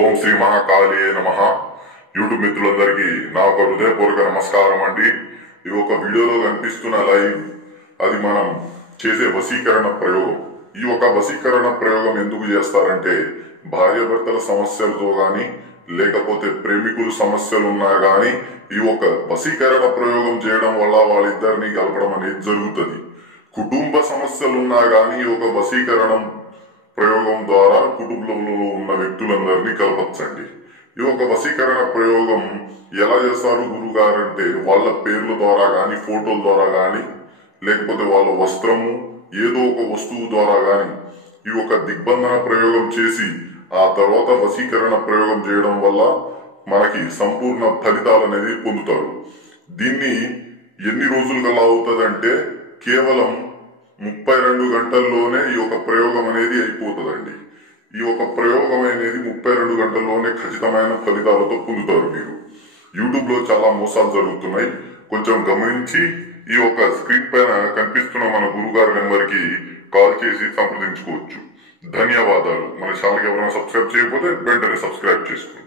ఓం శ్రీ మహాకాళీ నమః. యూట్యూబ్ మిత్రులందరికీ నా ఒక హృదయపూర్వక నమస్కారం అండి. ఇది ఒక వీడియోలో కనిపిస్తున్న లైవ్ అది మనం చేసే వశీకరణ ప్రయోగం. ఈ ఒక వశీకరణ ప్రయోగం ఎందుకు చేస్తారంటే భార్యాభర్తల సమస్యలతో గాని లేకపోతే ప్రేమికుల సమస్యలు ఉన్నా గాని ఈ ఒక వశీకరణ ప్రయోగం చేయడం వల్ల వాళ్ళిద్దరిని కలపడం అనేది జరుగుతుంది. కుటుంబ సమస్యలు ఉన్నా గాని ఈ ఒక వశీకరణం ప్రయోగం ద్వారా కుటుంబంలో ఉన్న వ్యక్తులందరినీ కలపచ్చండి. ఈ ఒక వశీకరణ ప్రయోగం ఎలా చేస్తారు గురువు గారు అంటే వాళ్ళ పేర్ల ద్వారా గాని ఫోటోల ద్వారా గాని లేకపోతే వాళ్ళ వస్త్రము ఏదో ఒక వస్తువు ద్వారా గాని ఈ ఒక దిగ్బంధన ప్రయోగం చేసి ఆ తర్వాత వశీకరణ ప్రయోగం చేయడం వల్ల మనకి సంపూర్ణ ఫలితాలు అనేది పొందుతారు. దీన్ని ఎన్ని రోజులు గలా అవుతుందంటే కేవలం 32 గంటల్లోనే ఈ యొక్క ప్రయోగం అనేది అయిపోతుందండి. ఈ యొక్క ప్రయోగం అనేది 32 గంటల్లోనే ఖచ్చితమైన ఫలితాలతో పొందుతారు. మీరు యూట్యూబ్ లో చాలా మోసాలు జరుగుతున్నాయి, కొంచెం గమనించి ఈ యొక్క స్క్రీన్ పైన కనిపిస్తున్న మన గురుగారి నెంబర్ కి కాల్ చేసి సంప్రదించుకోవచ్చు. ధన్యవాదాలు. మన ఛానల్కి ఎవరైనా సబ్స్క్రైబ్ చేయకపోతే వెంటనే సబ్స్క్రైబ్ చేసుకోండి.